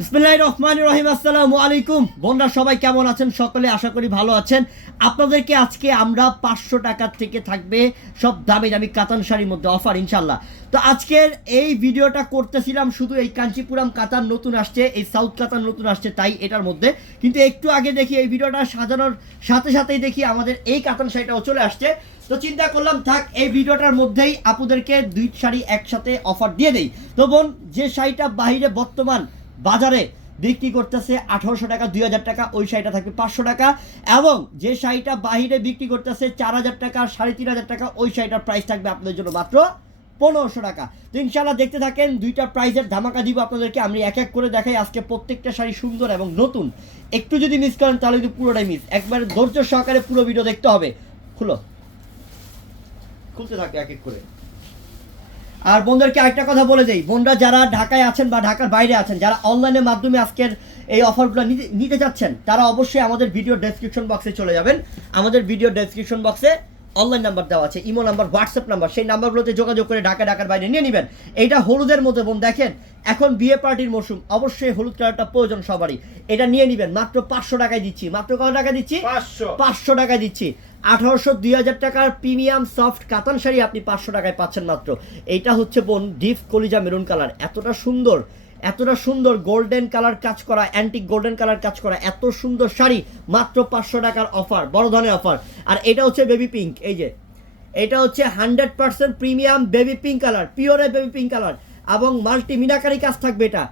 বিসমিল্লাহ রহমান রহিম, আসসালামু আলাইকুম। বোনরা সবাই কেমন আছেন? সকলে আশা করি ভালো আছেন। আপনাদেরকে আজকে আমরা পাঁচশো টাকার থেকে থাকবে সব দামি দামি কাতান শাড়ির মধ্যে অফার ইনশাল্লাহ তো আজকের এই ভিডিওটা করতেছিলাম শুধু এই কাঞ্চিপুরাম কাতান নতুন আসছে, এই সাউথ কাতান নতুন আসছে তাই এটার মধ্যে। কিন্তু একটু আগে দেখি এই ভিডিওটা সাজানোর সাথে সাথেই দেখি আমাদের এই কাতান শাড়িটাও চলে আসছে। তো চিন্তা করলাম, থাক, এই ভিডিওটার মধ্যেই আপুদেরকে দুই শাড়ি একসাথে অফার দিয়ে দেই। তো বোন, যে শাড়িটা বাইরে বর্তমান বাজারে বিক্রি করতেছে আঠারোশো টাকা, দুই হাজার টাকা, ওই শাড়িটা থাকবে পাঁচশো টাকা। এবং যে শাড়িটা বাহিরে বিক্রি করতেছে চার হাজার টাকা, সাড়ে তিন হাজার টাকা, ওই শাড়িটার প্রাইস থাকবে আপনাদের জন্য মাত্র পনেরোশো টাকা। তো ইনশাল্লাহ দেখতে থাকেন, দুইটা প্রাইজের ধামাকা দিব আপনাদেরকে। আমি এক এক করে দেখাই আজকে প্রত্যেকটা শাড়ি সুন্দর এবং নতুন। একটু যদি মিস করেন তাহলে কিন্তু পুরোটাই মিস একবার ধৈর্য সহকারে পুরো ভিডিও দেখতে হবে। খুলো। খুলতে থাকে এক এক করে। আর বোনদেরকে আরেকটা কথা বলে দেই। বোনরা যারা ঢাকায় আছেন বা ঢাকার বাইরে আছেন যারা অনলাইনের মাধ্যমে আজকের এই অফারগুলো নিতে নিতে চাচ্ছেন তারা অবশ্যই আমাদের ভিডিও ডেসক্রিপশন বক্সে চলে যাবেন। আমাদের ভিডিও ডেসক্রিপশন বক্সে অনলাইন নাম্বার দেওয়া আছে ইমো নাম্বার হোয়াটসঅ্যাপ নাম্বার সেই নাম্বারগুলোতে যোগাযোগ করে ঢাকা ঢাকার বাইরে নিয়ে নেবেন। এইটা হলুদের মধ্যে বোন দেখেন এখন বিয়ে পার্টির মৌসুম অবশ্যই হলুদ কালারটা প্রয়োজন সবারই। এটা নিয়ে নেবেন মাত্র পাঁচশো টাকায় দিচ্ছি। মাত্র কত টাকা দিচ্ছি? পাঁচশো। পাঁচশো টাকায় দিচ্ছি। আঠারোশো দুই হাজার টাকার প্রিমিয়াম সফট কাতান শাড়ি আপনি পাঁচশো টাকায় পাচ্ছেন মাত্র। এইটা হচ্ছে বোন ডিপ কলিজা মেরুন কালার। এতটা সুন্দর এতটা সুন্দর গোল্ডেন কালার কাজ করা অ্যান্টিক গোল্ডেন কালার কাজ করা, এত সুন্দর শাড়ি, মাত্র পাঁচশো টাকার অফার বড় ধরনের অফার আর এটা হচ্ছে বেবি পিঙ্ক এই যে। এটা হচ্ছে hundred percent premium baby pink colour puree baby pink colour এবং মাল্টি মিনাকারি কাজ থাকবে এটা।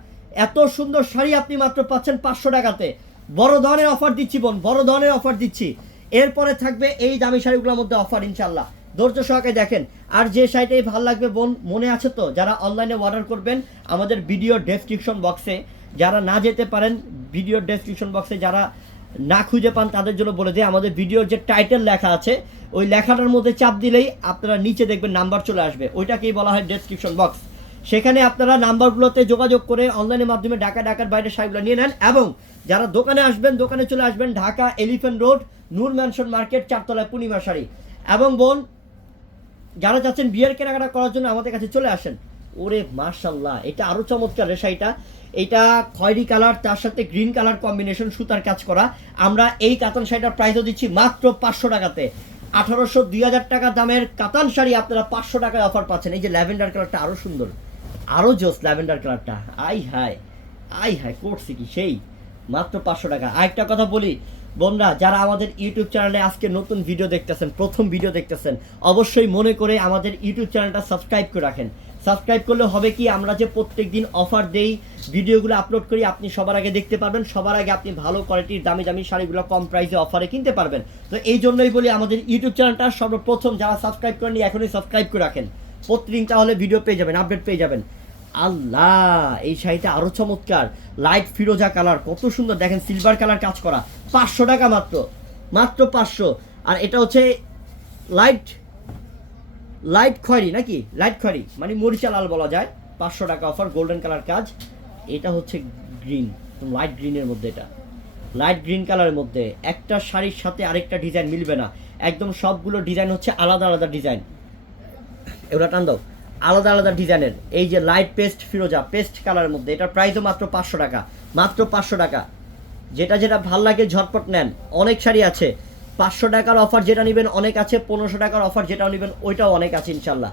এত সুন্দর শাড়ি আপনি মাত্র পাচ্ছেন পাঁচশো টাকাতে। বড় ধরনের অফার দিচ্ছি বোন, বড় ধরনের অফার দিচ্ছি। এরপরে থাকবে এই দামি শাড়িগুলোর মধ্যে অফার ইনশাল্লাহ ধৈর্য সহকারে দেখেন, আর যে শাড়িটাই ভালো লাগবে বোন, মনে আছে তো? যারা অনলাইনে অর্ডার করবেন, আমাদের ভিডিও ডেসক্রিপশন বক্সে যারা না যেতে পারেন ভিডিও ডেসক্রিপশন বক্সে যারা না খুঁজে পান, তাদের জন্য বলে দিই, আমাদের ভিডিওর যে টাইটেল লেখা আছে, ওই লেখাটার মধ্যে চাপ দিলেই আপনারা নিচে দেখবেন নাম্বার চলে আসবে। ওইটাকেই বলা হয় ডেসক্রিপশন বক্স সেখানে আপনারা নাম্বারগুলোতে যোগাযোগ করে অনলাইনের মাধ্যমে ঢাকা ঢাকার বাইরে শাড়িগুলো নিয়ে নেন এবং যারা দোকানে আসবেন, দোকানে চলে আসবেন, Dhaka elephant road Noor mansion market, চারতলায় Purnima sari. এবং বোন, যারা চাচ্ছেন বিয়ের কেনাকাটা করার জন্য আমাদের কাছে চলে আসেন। ওরে মার্শাল্লাহ এটা আরও চমৎকার রে শাড়িটা। এটা খয়েরি কালার, তার সাথে গ্রিন কালার কম্বিনেশন, সুতার কাজ করা। আমরা এই কাতান শাড়িটার প্রাইসও দিচ্ছি মাত্র পাঁচশো টাকাতে। আঠারোশো দুই হাজার টাকা দামের কাতান শাড়ি আপনারা পাঁচশো টাকায় অফার পাচ্ছেন। এই যে ল্যাভেন্ডার কালারটা আরও সুন্দর। আরও জোস ল্যাভেন্ডার কালারটা। আই হায় আই হায়, করছি কি সেই? মাত্র পাঁচশো টাকা। আরেকটা কথা বলি বোনরা, যারা আমাদের ইউটিউব চ্যানেলে আজকে নতুন ভিডিও দেখতেছেন, প্রথম ভিডিও দেখতেছেন, অবশ্যই মনে করে আমাদের ইউটিউব চ্যানেলটা সাবস্ক্রাইব করে রাখেন। সাবস্ক্রাইব করলে হবে কি, আমরা যে প্রত্যেক দিন অফার দেই ভিডিওগুলো আপলোড করি, আপনি সবার আগে দেখতে পারবেন, সবার আগে আপনি ভালো কোয়ালিটির দামি দামি শাড়িগুলো কম প্রাইসে অফারে কিনতে পারবেন। তো এই জন্যই বলি আমাদের ইউটিউব চ্যানেলটা সর্বপ্রথম যারা সাবস্ক্রাইব করেনি এখনই সাবস্ক্রাইব করে রাখেন। প্রতিদিন তাহলে ভিডিও পেয়ে যাবেন আপডেট পেয়ে যাবেন। আল্লাহ, এই শাড়িটা আরও চমৎকার। লাইট ফিরোজা কালার কত সুন্দর। দেখেন সিলভার কালার কাজ করা। পাঁচশো টাকা মাত্র মাত্র পাঁচশো। আর এটা হচ্ছে লাইট লাইট খয়েরি নাকি? লাইট খয়েরি মানে মরিচা লাল বলা যায়। পাঁচশো টাকা অফার গোল্ডেন কালার কাজ। এটা হচ্ছে গ্রিন লাইট গ্রিনের মধ্যে এটা। লাইট গ্রিন কালারের মধ্যে একটা শাড়ির সাথে আরেকটা ডিজাইন মিলবে না। একদম সবগুলো ডিজাইন হচ্ছে আলাদা আলাদা ডিজাইন এগুলো টান দাও। আলাদা আলাদা ডিজাইনের। এই যে লাইট পেস্ট ফিরোজা পেস্ট কালারের মধ্যে। এটার প্রাইসও মাত্র পাঁচশো টাকা। মাত্র পাঁচশো টাকা। যেটা যেটা ভালো লাগে ঝটপট নেন। অনেক শাড়ি আছে। পাঁচশো টাকার অফার যেটা নেবেন অনেক আছে। পনেরোশো টাকার অফার যেটাও নেবেন, ওইটাও অনেক আছে ইনশাল্লাহ।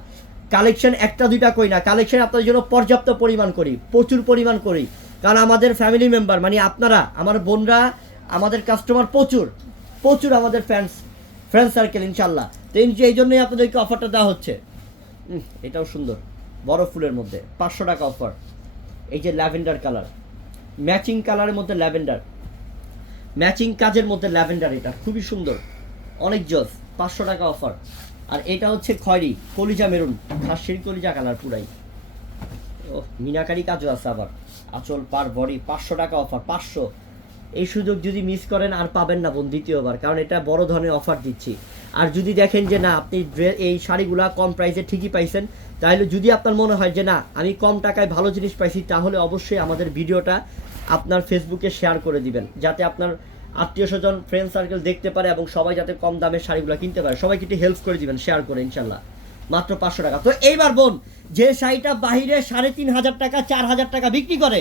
কালেকশন একটা দুইটা করি না। কালেকশন আপনাদের জন্য পর্যাপ্ত পরিমাণ করি। প্রচুর পরিমাণ করি। কারণ আমাদের ফ্যামিলি মেম্বার মানে আপনারা, আমার বোনরা, আমাদের কাস্টমার প্রচুর। প্রচুর আমাদের ফ্যান্স ফ্রেন্ড সার্কেল ইনশাল্লাহ। তো এই- জন্যই আপনাদেরকে অফারটা দেওয়া হচ্ছে। এটাও সুন্দর। বড় ফুলের মধ্যে, পাঁচশো টাকা অফার এই যে ল্যাভেন্ডার কালার ম্যাচিং কালারের মধ্যে ল্যাভেন্ডার। ম্যাচিং কাজের মধ্যে ল্যাভেন্ডার এটা, খুবই সুন্দর। অনেক জস পাঁচশো টাকা অফার আর এটা হচ্ছে খয়রি, কলিজা মেরুন, খাসির কলিজা কালার পুরাই। ও মিনাকারি কাজও আছে আবার। আচল, পার বডি, পাঁচশো টাকা অফার পাঁচশো। এই সুযোগ যদি মিস করেন আর পাবেন না বোন, দ্বিতীয়বার, কারণ এটা বড় ধরনের অফার দিচ্ছি। আর যদি দেখেন যে না, আপনি এই শাড়িগুলা কম প্রাইসে ঠিকই পাইছেন, তাহলে যদি আপনার মনে হয় যে না, আমি কম টাকায় ভালো জিনিস পাইছি, তাহলে অবশ্যই আমাদের ভিডিওটা আপনার ফেসবুকে শেয়ার করে দিবেন, যাতে আপনার আত্মীয় স্বজন ফ্রেন্ড সার্কেল দেখতে পারে এবং সবাই যাতে কম দামের শাড়িগুলো কিনতে পারে। সবাইকে একটু হেল্প করে দিবেন শেয়ার করে ইনশাল্লাহ মাত্র পাঁচশো টাকা। তো এইবার বোন, যে শাড়িটা বাহিরে সাড়ে তিন হাজার টাকা, চার হাজার টাকা বিক্রি করে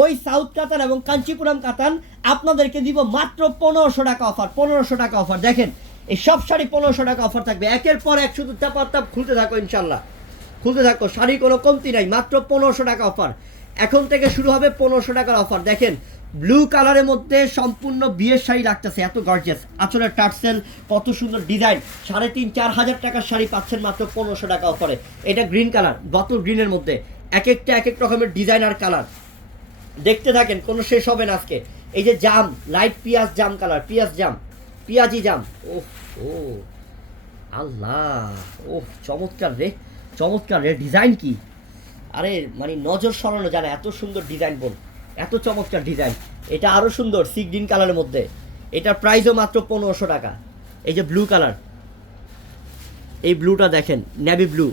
ওই সাউথ কাতান এবং কাঞ্চিপুরম কাতান আপনাদেরকে দিব মাত্র পনেরোশো টাকা অফার, পনেরোশো টাকা অফার। দেখেন, এই সব শাড়ি পনেরোশো টাকা অফার থাকবে। একের পর এক শুধু চাপার তাপ খুলতে থাকো ইনশাল্লাহ। খুলতে থাকো, শাড়ি কোনো কমতি নাই, মাত্র পনেরোশো টাকা অফার। এখন থেকে শুরু হবে পনেরোশো টাকার অফার। দেখেন, ব্লু কালারের মধ্যে সম্পূর্ণ বিয়ের শাড়ি লাগতেছে, এত গর্জেস আচলের টার্সেল, কত সুন্দর ডিজাইন। সাড়ে তিন, চার হাজার টাকার শাড়ি পাচ্ছেন মাত্র পনেরোশো টাকা অফারে। এটা গ্রিন কালার বতল গ্রিনের মধ্যে। এক একটা, এক এক রকমের ডিজাইন আর কালার দেখতে থাকেন, কোনো শেষ হবে না আজকে। এই যে জাম লাইট পিঁয়াজ জাম কালার পিঁয়াজ জাম, পিঁয়াজি জাম। ওহ, ও, আল্লাহ, ওহ, চমৎকার রে চমৎকার রে ডিজাইন কি? আরে মানে নজর সরানো যায় না, এত সুন্দর ডিজাইন বল এত চমৎকার ডিজাইন এটা আরও সুন্দর সি গ্রিন কালারের মধ্যে। এটার প্রাইসও মাত্র পনেরোশো টাকা। এই যে ব্লু কালার এই ব্লুটা দেখেন navy blue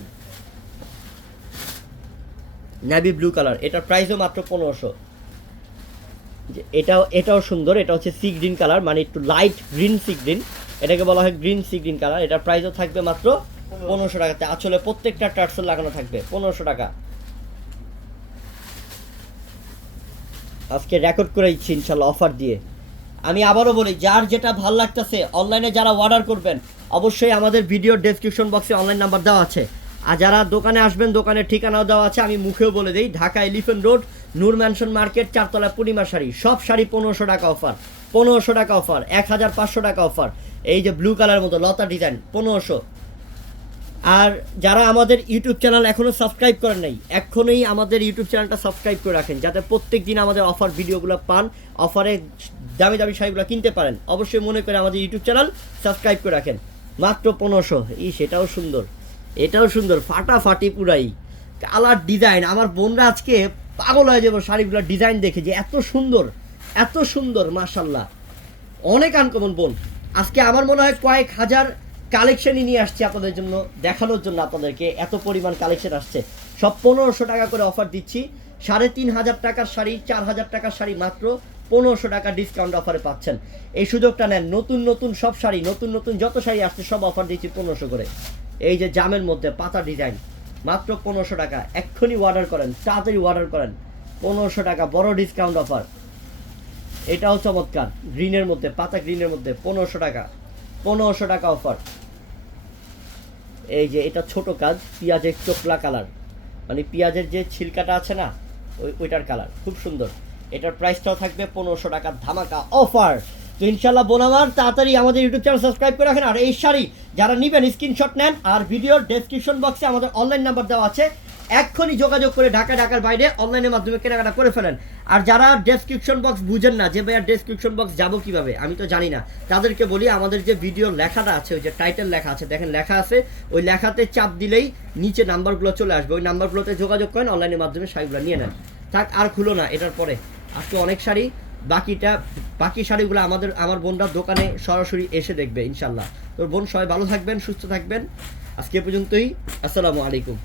navy blue colour এটার প্রাইসও মাত্র পনেরোশো। যে এটাও এটাও সুন্দর, এটা হচ্ছে সি গ্রিন কালার মানে একটু লাইট গ্রিন সি গ্রিন এটাকে বলা হয় গ্রিন সি গ্রিন কালার এটার প্রাইসও থাকবে মাত্র পনেরোশো টাকাতে। আসলে প্রত্যেকটা টার্সেল লাগানো থাকবে, পনেরোশো টাকা। আজকে রেকর্ড করে দিচ্ছি ইনশাল্লাহ অফার দিয়ে। আমি আবারও বলি, যার যেটা ভালো লাগতেছে অনলাইনে যারা অর্ডার করবেন, অবশ্যই আমাদের ভিডিও ডেসক্রিপশন বক্সে অনলাইন নাম্বার দেওয়া আছে। আর যারা দোকানে আসবেন, দোকানের ঠিকানাও দেওয়া আছে, আমি মুখেও বলে দিই, Dhaka elephant road Noor mansion market, চারতলা পূর্ণিমা শাড়ি। সব শাড়ি পনেরোশো টাকা অফার। পনেরোশো টাকা অফার, এক হাজার পাঁচশো টাকা অফার। এই যে ব্লু কালারের মতো, লতা ডিজাইন, পনেরোশো। আর যারা আমাদের ইউটিউব চ্যানেল এখনও সাবস্ক্রাইব করেন নাই এখনই আমাদের ইউটিউব চ্যানেলটা সাবস্ক্রাইব করে রাখেন, যাতে প্রত্যেক দিন আমাদের অফার ভিডিওগুলো পান, অফারে দামি দামি শাড়িগুলো কিনতে পারেন। অবশ্যই মনে করে আমাদের ইউটিউব চ্যানেল সাবস্ক্রাইব করে রাখেন। মাত্র পনেরোশো। ই সেটাও সুন্দর। এটাও সুন্দর, ফাটাফাটি পুরাই। কালার ডিজাইন, আমার বোনরা আজকে পাগল হয়ে যাব শাড়িগুলোর ডিজাইন দেখে যে এত সুন্দর এত সুন্দর, মাশাল্লাহ। অনেক আনকমন বোন। আজকে আমার মনে হয় কয়েক হাজার কালেকশনই নিয়ে আসছি আপনাদের জন্য, দেখানোর জন্য আপনাদেরকে। এত পরিমাণ কালেকশন আসছে। সব পনেরোশো টাকা করে অফার দিচ্ছি। সাড়ে তিন হাজার টাকার শাড়ি, চার হাজার টাকার শাড়ি মাত্র পনেরোশো টাকা ডিসকাউন্ট অফারে পাচ্ছেন। এই সুযোগটা নেন। নতুন নতুন সব শাড়ি, নতুন নতুন যত শাড়ি আসছে সব অফার দিচ্ছি পনেরোশো করে। এই যে জামের মধ্যে পাতা ডিজাইন মাত্র পনেরোশো টাকা। এক্ষুনি অর্ডার করেন, তাড়াতাড়ি অর্ডার করেন। পনেরোশো টাকা, বড় ডিসকাউন্ট অফার এটাও চমৎকার। গ্রিনের মধ্যে, পাতা গ্রিনের মধ্যে, পনেরোশো টাকা। পনেরোশো টাকা অফার এই যে, এটা ছোট কাজ, পেঁয়াজের চোপলা কালার মানে পেঁয়াজের যে ছিলকাটা আছে না, ওই, ওইটার কালার খুব সুন্দর। এটার প্রাইসটাও থাকবে পনেরোশো টাকার ধামাকা অফার তো ইনশাল্লাহ বোন আমার তাড়াতাড়ি আমাদের ইউটিউব চ্যানেল সাবস্ক্রাইব করে রাখেন। আর এই শাড়ি যারা নেবেন স্ক্রিনশট নেন আর ভিডিওর ডেসক্রিপশন বক্সে আমাদের অনলাইন নাম্বার দেওয়া আছে। এক্ষুনি যোগাযোগ করে ঢাকা, ঢাকার বাইরে অনলাইনের মাধ্যমে কেনাকাটা করে ফেলেন। আর যারা ডেসক্রিপশন বক্স বুঝেন না, যে ভাইয়া ডেসক্রিপশন বক্স যাব কীভাবে, আমি তো জানি না। তাদেরকে বলি, আমাদের যে ভিডিও লেখাটা আছে, ওই যে টাইটেল লেখা আছে, দেখেন লেখা আছে, ওই লেখাতে চাপ দিলেই নিচে নাম্বারগুলো চলে আসবে। ওই নাম্বারগুলোতে যোগাযোগ করেন অনলাইনের মাধ্যমে শাড়িগুলো নিয়ে নেন। থাক, আর খুলো না, এটার পরে। আজকে অনেক শাড়ি বাকিটা, বাকি শাড়িগুলো আমাদের, আমার বোনরা দোকানে সরাসরি এসে দেখবে, ইনশাল্লাহ। তোর বোন সবাই ভালো থাকবেন, সুস্থ থাকবেন। আজকে পর্যন্তই। আসসালামু আলাইকুম।